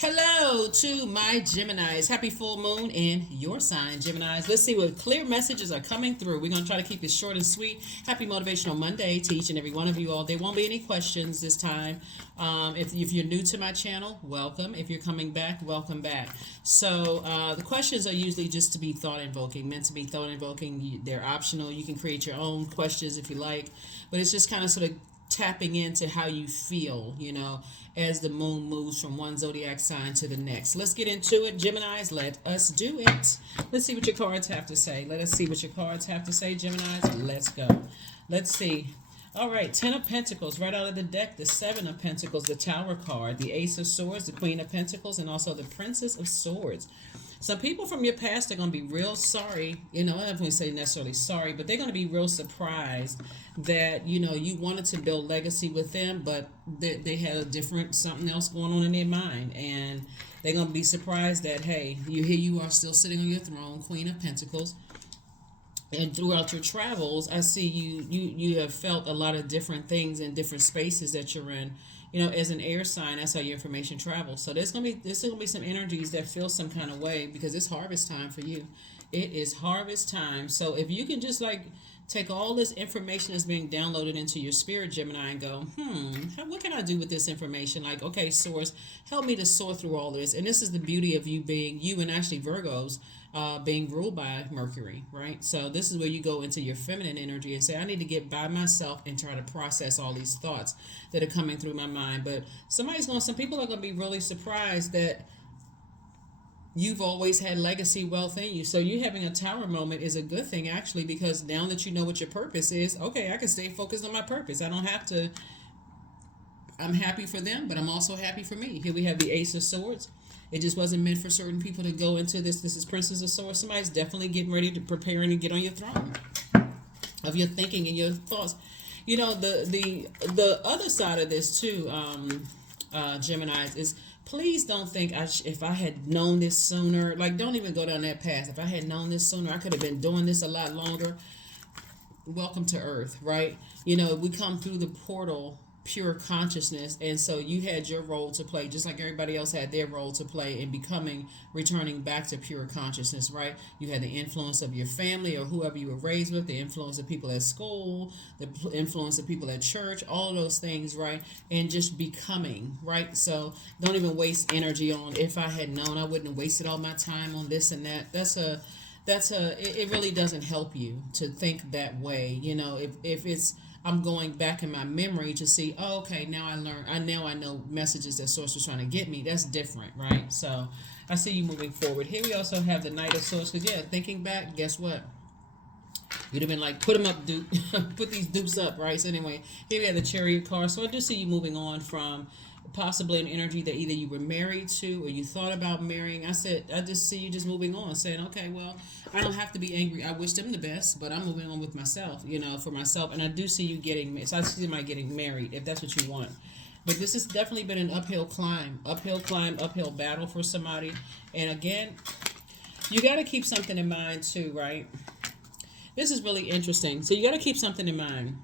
Hello to my Geminis. Happy full moon in your sign, Geminis. Let's see what clear messages are coming through. We're going to try to keep it short and sweet. Happy Motivational Monday to each and every one of you all. There won't be any questions this time. If you're new to my channel, welcome. If you're coming back, welcome back. So the questions are usually just to be thought invoking, meant to be thought invoking. They're optional. You can create your own questions if you like, but it's just kind of sort of tapping into how you feel, as the moon moves from one zodiac sign to the next. Let's get into it, Geminis. Let us do it. Let's see what your cards have to say. Let us see what your cards have to say, Geminis. Let's go. Let's see. All right, Ten of Pentacles right out of the deck. The Seven of Pentacles, the Tower card, the Ace of Swords, the Queen of Pentacles, and also the Princess of Swords. Some people from your past are going to be real sorry. I don't want to say necessarily sorry, but they're going to be real surprised that, you wanted to build legacy with them, but they had a different, something else going on in their mind. And they're going to be surprised that, hey, here you are still sitting on your throne, Queen of Pentacles. And throughout your travels, I see you have felt a lot of different things in different spaces that you're in. As an air sign, that's how your information travels. So there's gonna be some energies that feel some kind of way because it's harvest time for you. It is harvest time. So if you can just take all this information that's being downloaded into your spirit, Gemini, and go, what can I do with this information? Okay, source, help me to sort through all this. And this is the beauty of you being you, and actually Virgos being ruled by Mercury, right? So this is where you go into your feminine energy and say, I need to get by myself and try to process all these thoughts that are coming through my mind. But some people are going to be really surprised that you've always had legacy wealth in you. So you having a tower moment is a good thing, actually, because now that you know what your purpose is, okay, I can stay focused on my purpose. I don't have to. I'm happy for them, but I'm also happy for me. Here we have the Ace of Swords. It just wasn't meant for certain people to go into this. This is Princess of Swords. Somebody's definitely getting ready to prepare and get on your throne of your thinking and your thoughts. The other side of this too, Geminis, is please don't think if I had known this sooner, don't even go down that path. If I had known this sooner, I could have been doing this a lot longer. Welcome to Earth, right? We come through the portal pure consciousness, and so you had your role to play just like everybody else had their role to play in returning back to pure consciousness, right? You had the influence of your family or whoever you were raised with, the influence of people at school, the influence of people at church, all of those things, right? And just becoming, right? So don't even waste energy on, if I had known, I wouldn't have wasted all my time on this and that. It really doesn't help you to think that way. If it's, I'm going back in my memory to see, oh, okay, now I know messages that source was trying to get me. That's different, right? So I see you moving forward. Here we also have the Knight of Swords, because thinking back, guess what? You'd have been put them up, dude. Put these dupes up, right? So anyway, here we have the Chariot card. So I do see you moving on from possibly an energy that either you were married to or you thought about marrying. I just see you just moving on, saying, okay, well, I don't have to be angry. I wish them the best, but I'm moving on with myself, for myself. And I do see you so I see somebody getting married, if that's what you want. But this has definitely been an uphill battle for somebody. And again, you got to keep something in mind too, right? This is really interesting. So you got to keep something in mind.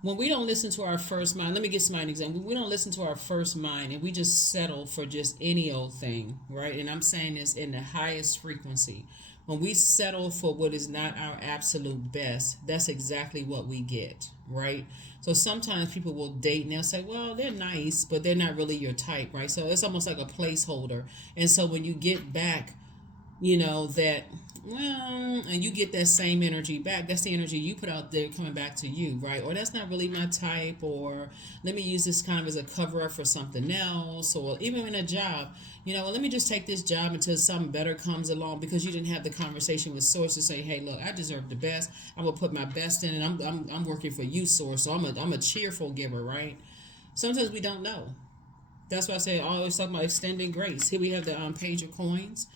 When we don't listen to our first mind, let me give somebody an example. When we don't listen to our first mind and we just settle for just any old thing, right? And I'm saying this in the highest frequency. When we settle for what is not our absolute best, that's exactly what we get, right? So sometimes people will date and they'll say, well, they're nice, but they're not really your type, right? So it's almost like a placeholder. And so when you get back, that, well, and you get that same energy back, that's the energy you put out there coming back to you, right? Or that's not really my type, or let me use this kind of as a cover up for something else, or even in a job, well, let me just take this job until something better comes along, because you didn't have the conversation with source to say, hey, look, I deserve the best. I'm gonna put my best in, and I'm working for you, source. So I'm a cheerful giver, right? Sometimes we don't know. That's why I say I always talk about extending grace. Here we have the Page of Coins.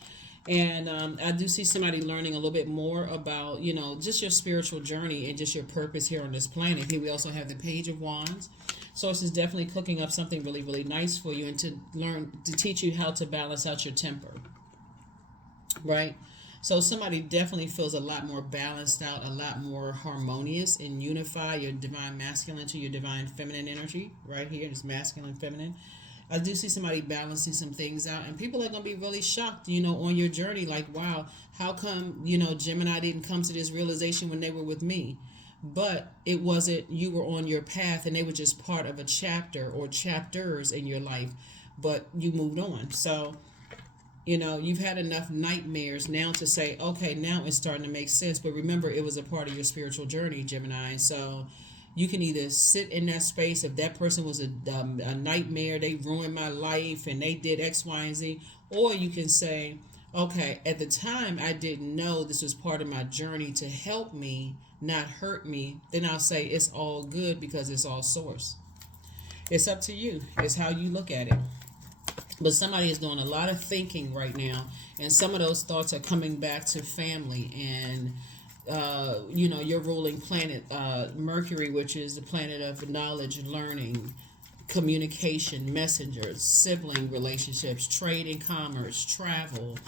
And I do see somebody learning a little bit more about, just your spiritual journey and just your purpose here on this planet. Here we also have the Page of Wands. Source is definitely cooking up something really, really nice for you, and to teach you how to balance out your temper, right? So somebody definitely feels a lot more balanced out, a lot more harmonious, and unify your divine masculine to your divine feminine energy right here. It's masculine, feminine. I do see somebody balancing some things out, and people are going to be really shocked, on your journey. Like, wow, how come, Gemini didn't come to this realization when they were with me? But it wasn't, you were on your path and they were just part of a chapter or chapters in your life, but you moved on. So, you've had enough nightmares now to say, okay, now it's starting to make sense. But remember, it was a part of your spiritual journey, Gemini. So you can either sit in that space. If that person was a nightmare, they ruined my life and they did X, Y, and Z. Or you can say, okay, at the time I didn't know this was part of my journey to help me, not hurt me. Then I'll say it's all good because it's all source. It's up to you. It's how you look at it. But somebody is doing a lot of thinking right now, and some of those thoughts are coming back to family and your ruling planet, Mercury, which is the planet of knowledge, learning, communication, messengers, sibling relationships, trade and commerce, travel.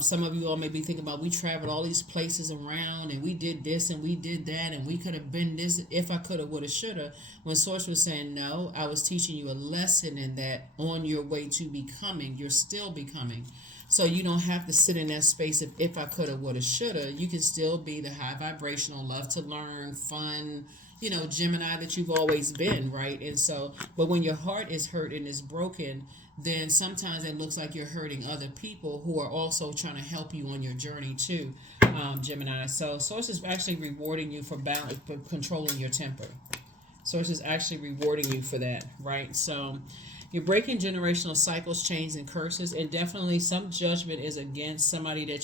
Some of you all may be thinking about, we traveled all these places around and we did this and we did that and we could have been this if I could have, would have, should have. When Source was saying, no, I was teaching you a lesson in that on your way to becoming, you're still becoming. So you don't have to sit in that space of if I could have, would have, should have. You can still be the high vibrational, love to learn, fun, Gemini that you've always been, right? And so, but when your heart is hurt and is broken, then sometimes it looks like you're hurting other people who are also trying to help you on your journey too, Gemini. So Source is actually rewarding you for balance, for controlling your temper. Source is actually rewarding you for that, right? So you're breaking generational cycles, chains, and curses, and definitely some judgment is against somebody that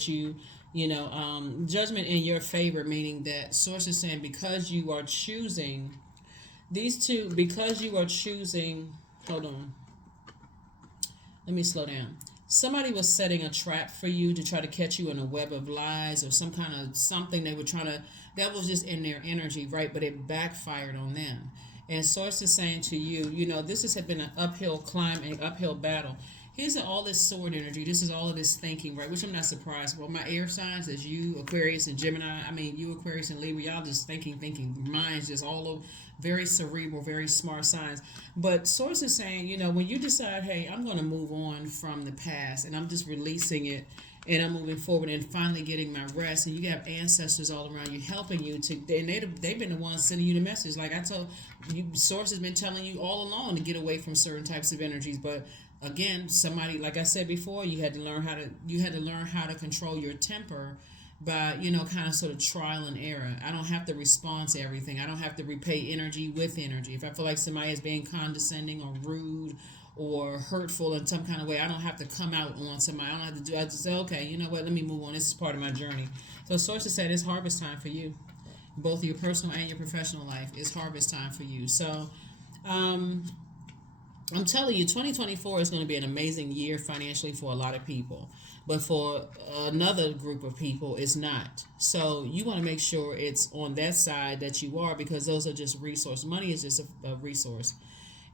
judgment in your favor, meaning that Source is saying because you are choosing hold on. Let me slow down. Somebody was setting a trap for you to try to catch you in a web of lies or some kind of something they were trying to, that was just in their energy, right? But it backfired on them. And Source is saying to you, this has been an uphill climb, an uphill battle. Here's all this sword energy. This is all of this thinking, right? Which I'm not surprised. Well, my air signs, as you, Aquarius and Gemini, you, Aquarius and Libra, y'all just thinking, minds just all over, very cerebral, very smart signs. But Source is saying, when you decide, hey, I'm going to move on from the past and I'm just releasing it and I'm moving forward and finally getting my rest, and you have ancestors all around you helping you to, and they've been the ones sending you the message. Like I told you, Source has been telling you all along to get away from certain types of energies, but again, somebody, like I said before, you had to learn how to control your temper by, kind of sort of trial and error. I don't have to respond to everything. I don't have to repay energy with energy. If I feel like somebody is being condescending or rude or hurtful in some kind of way, I don't have to come out on somebody. I don't have to do, I just say, okay, you know what, let me move on. This is part of my journey. So Sources said it's harvest time for you. Both your personal and your professional life is harvest time for you. So, I'm telling you, 2024 is going to be an amazing year financially for a lot of people. But for another group of people, it's not. So you want to make sure it's on that side that you are, because those are just resources. Money is just a resource.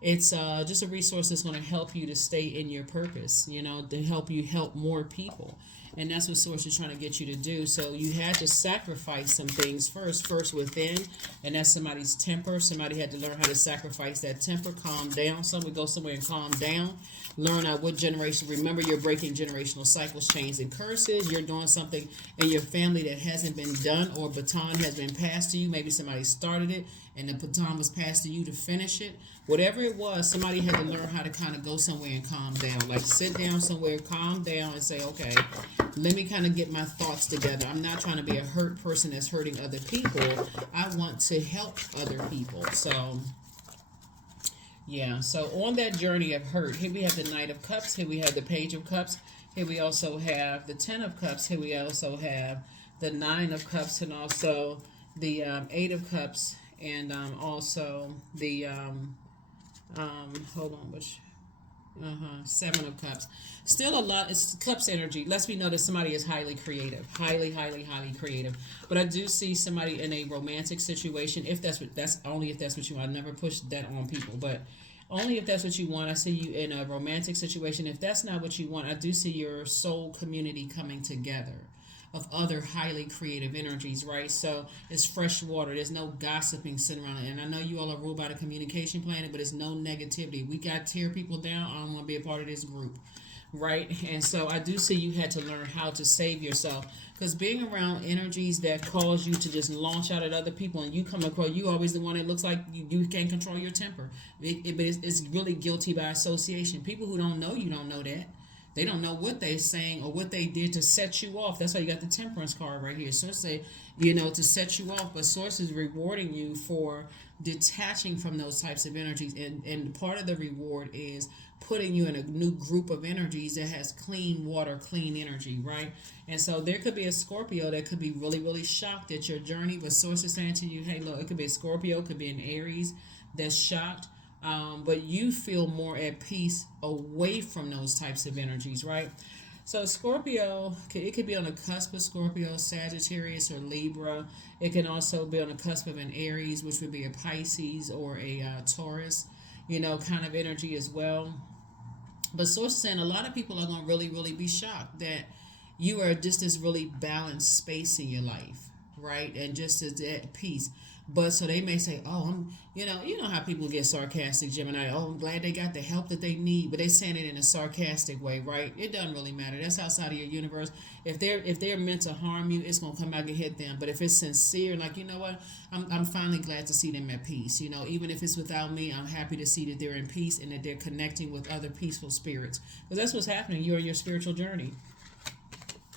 It's just a resource that's going to help you to stay in your purpose, to help you help more people. And that's what Source is trying to get you to do. So you had to sacrifice some things first within, and that's somebody's temper. Somebody had to learn how to sacrifice that temper, calm down. Some would go somewhere and calm down. Learn out what generation. Remember, you're breaking generational cycles, chains, and curses. You're doing something in your family that hasn't been done, or baton has been passed to you. Maybe somebody started it and the baton was passed to you to finish it. Whatever it was, somebody had to learn how to kind of go somewhere and calm down. Like sit down somewhere, calm down, and say, okay, let me kind of get my thoughts together. I'm not trying to be a hurt person that's hurting other people. I want to help other people. So, yeah. So on that journey of hurt, here we have the Knight of Cups. Here we have the Page of Cups. Here we also have the Ten of Cups. Here we also have the Nine of Cups, and also the Eight of Cups, and also the Seven of Cups. Still a lot. It's Cups energy. Lets me know that somebody is highly creative, highly creative. But I do see somebody in a romantic situation. If that's only if that's what you want. I never push that on people, but only if that's what you want. I see you in a romantic situation. If that's not what you want, I do see your soul community coming together. of other highly creative energies, right? So it's fresh water. There's no gossiping sitting around. And I know you all are ruled by the communication planet, but it's no negativity. We got to tear people down. I don't want to be a part of this group, right? And so I do see you had to learn how to save yourself, because being around energies that cause you to just launch out at other people, and you come across, you always the one that looks like you can't control your temper. But it's really guilty by association. People who don't know you don't know that. They don't know what they're saying or what they did to set you off. That's why you got the temperance card right here. Source say, to set you off, but Source is rewarding you for detaching from those types of energies. And part of the reward is putting you in a new group of energies that has clean water, clean energy, right? And so there could be a Scorpio that could be really, really shocked at your journey, but Source is saying to you, hey, look, it could be a Scorpio, it could be an Aries that's shocked. But you feel more at peace away from those types of energies, right? So Scorpio, it could be on the cusp of Scorpio, Sagittarius, or Libra. It can also be on the cusp of an Aries, which would be a Pisces or a Taurus, kind of energy as well. But Source is saying a lot of people are going to really, really be shocked that you are just this really balanced space in your life, right? And just as at peace. But so they may say, oh, you know how people get sarcastic, Gemini. Oh, I'm glad they got the help that they need, but they're saying it in a sarcastic way, right? It doesn't really matter. That's outside of your universe. If they're meant to harm you, it's gonna come back and hit them. But if it's sincere, like, you know what, I'm finally glad to see them at peace. Even if it's without me, I'm happy to see that they're in peace and that they're connecting with other peaceful spirits. Because that's what's happening. You're on your spiritual journey.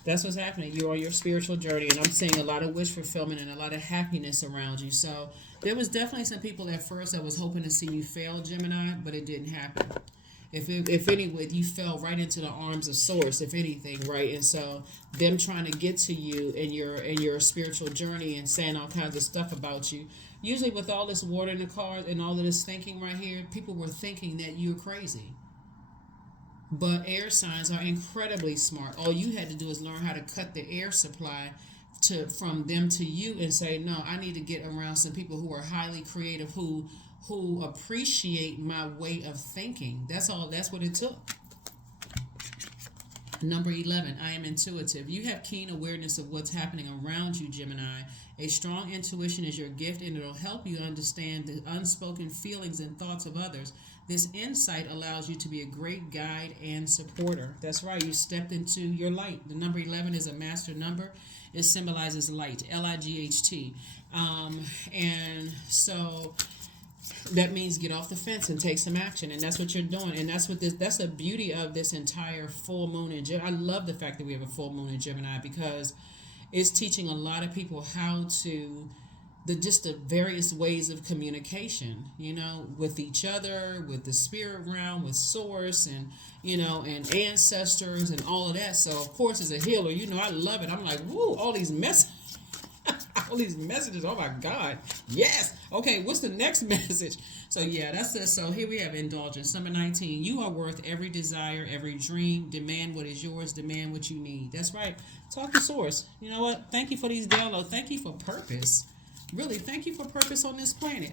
That's what's happening. You're on your spiritual journey, and I'm seeing a lot of wish fulfillment and a lot of happiness around you. So there was definitely some people at first that was hoping to see you fail, Gemini, but it didn't happen. If anyway, you fell right into the arms of Source, if anything, right? And so them trying to get to you in your spiritual journey and saying all kinds of stuff about you. Usually with all this water in the cards and all of this thinking right here, people were thinking that you're crazy. But air signs are incredibly smart. All you had to do is learn how to cut the air supply from them to you and say, no, I need to get around some people who are highly creative, who appreciate my way of thinking. That's all. That's what it took. Number 11, I am intuitive. You have keen awareness of what's happening around you, Gemini. A strong intuition is your gift, and it'll help you understand the unspoken feelings and thoughts of others. This insight allows you to be a great guide and supporter. That's right, you stepped into your light. The number 11 is a master number. It symbolizes light, Light. And so that means get off the fence and take some action, and that's what you're doing. And that's the beauty of this entire full moon in Gemini. I love the fact that we have a full moon in Gemini, because it's teaching a lot of people how to the various ways of communication, with each other, with the spirit realm, with Source, and and ancestors and all of that. So of course, as a healer, I love it. I'm like, woo, all these messages. All these messages. Oh my God. Yes. Okay. What's the next message? So yeah, that's it. So here we have indulgence. Number 19. You are worth every desire, every dream. Demand what is yours. Demand what you need. That's right. Talk to Source. You know what? Thank you for these downloads. Thank you for purpose. Really, thank you for purpose on this planet.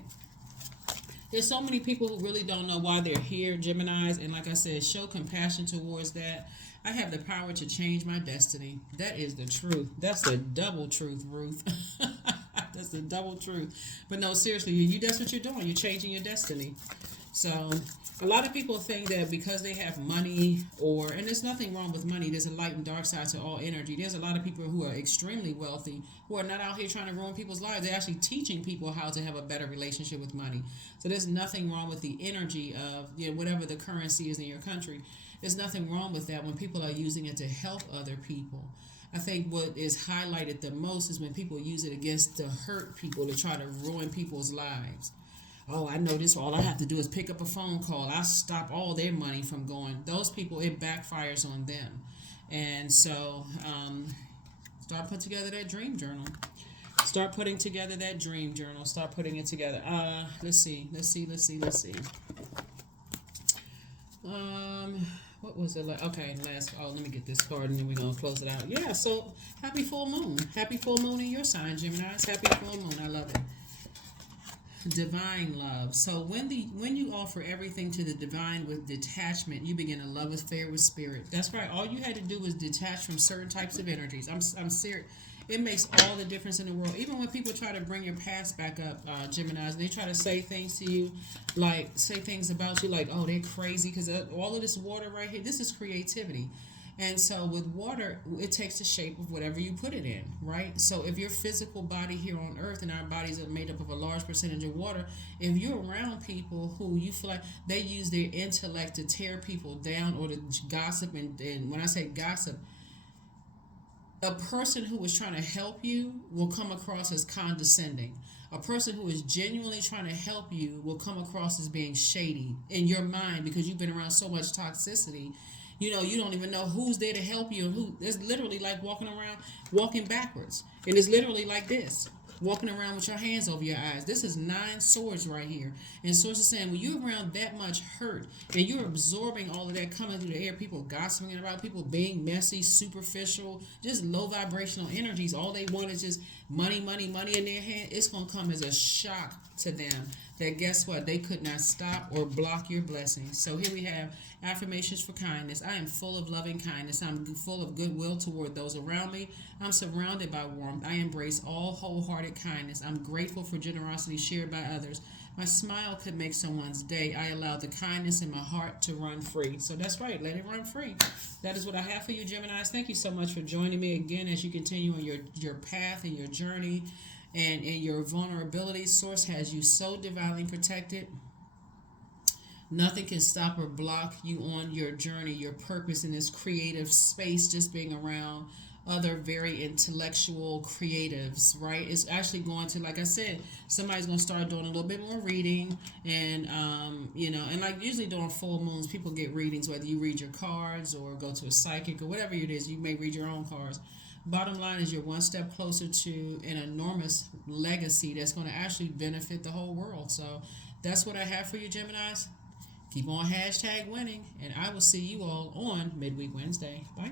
There's so many people who really don't know why they're here, Geminis. And like I said, show compassion towards that. I have the power to change my destiny. That is the truth. That's the double truth, Ruth. That's the double truth. But no, seriously, that's what you're doing. You're changing your destiny. So a lot of people think that because they have money, and there's nothing wrong with money. There's a light and dark side to all energy. There's a lot of people who are extremely wealthy who are not out here trying to ruin people's lives. They're actually teaching people how to have a better relationship with money. So there's nothing wrong with the energy of whatever the currency is in your country. There's nothing wrong with that when people are using it to help other people. I think what is highlighted the most is when people use it against to hurt people, to try to ruin people's lives. Oh, I know this. All I have to do is pick up a phone call. I stop all their money from going. Those people, it backfires on them. And so start putting together that dream journal. Start putting together that dream journal. Start putting it together. Let's see. What was it like? Okay, let me get this card and then we're going to close it out. Yeah, so happy full moon. Happy full moon in your sign, Geminis. Happy full moon. I love it. divine love. So when you offer everything to the divine with detachment, you begin to love with fair with spirit. That's right. All you had to do was detach from certain types of energies. I'm serious. It makes all the difference in the world. Even when people try to bring your past back up, Geminis, and they try to say things to you, like say things about you, like, oh, they're crazy because all of this water right here, this is creativity. And so with water, it takes the shape of whatever you put it in, right? So if your physical body here on earth, and our bodies are made up of a large percentage of water, if you're around people who you feel like they use their intellect to tear people down or to gossip, and when I say gossip, a person who is trying to help you will come across as condescending. A person who is genuinely trying to help you will come across as being shady in your mind because you've been around so much toxicity. You don't even know who's there to help you and who. It's literally like walking around, walking backwards. And it's literally like this, walking around with your hands over your eyes. This is 9 swords right here. And swords is saying when you're around that much hurt and you're absorbing all of that coming through the air, people gossiping about people being messy, superficial, just low vibrational energies. All they want is just money, money, money in their hand. It's going to come as a shock to them that guess what? They could not stop or block your blessings. So here we have affirmations for kindness. I am full of loving kindness. I'm full of goodwill toward those around me. I'm surrounded by warmth. I embrace all wholehearted kindness. I'm grateful for generosity shared by others. My smile could make someone's day. I allow the kindness in my heart to run free. So that's right. Let it run free. That is what I have for you, Geminis. Thank you so much for joining me again as you continue on your path and your journey and your vulnerability. Source has you so divinely protected. Nothing can stop or block you on your journey, your purpose in this creative space, just being around other very intellectual creatives, right? It's actually going to, like I said, somebody's going to start doing a little bit more reading and, and like usually during full moons, people get readings, whether you read your cards or go to a psychic or whatever it is, you may read your own cards. Bottom line is you're one step closer to an enormous legacy that's going to actually benefit the whole world. So that's what I have for you, Geminis. Keep on #winning, and I will see you all on Midweek Wednesday. Bye.